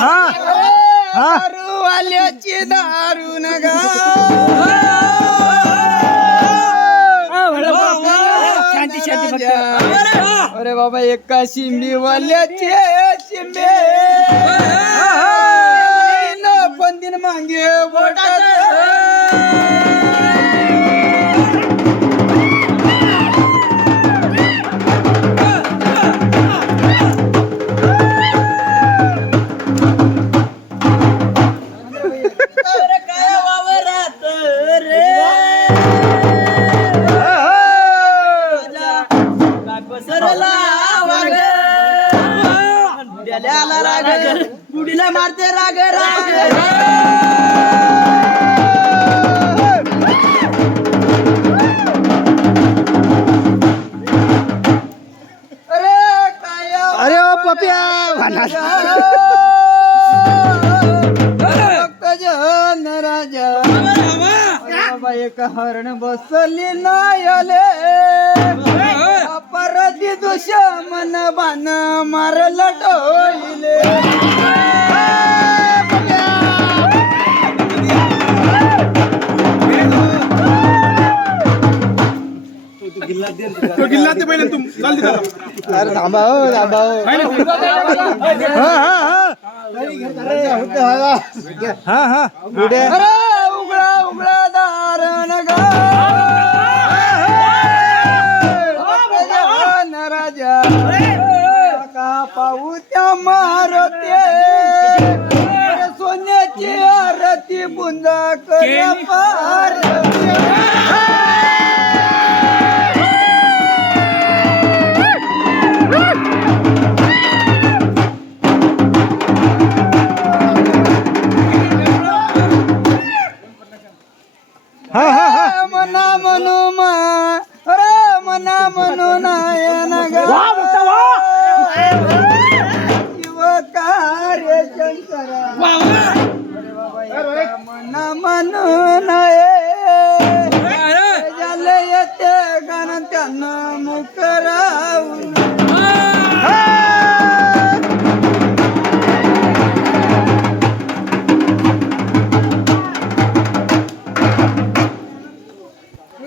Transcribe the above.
दारू आल्याची दारू नगा शांती शांती फक्त. अरे बाबा एका शिंबी वाल्याचे शिंबे गुडीला मारते राग राग. अरे काय अरे ओ पप्या भक्त जन राजा. बाबा एक हरण बसली आले. परती दुश्मन बाण मारल डोईले गिल्ला ते पहिले तुम चाल दे त्याला. अरे थांबा हो थांबा हो आहे ना? हा हा हा हा हा पुढे अरे उघडा उघडा दारण ग जन राजा का पाहू त्या मारते सोन्याची आरती बुंदा कर पार ना म्हणून ना म्हणून झालं येते गाणं त्यांना मुकरावून.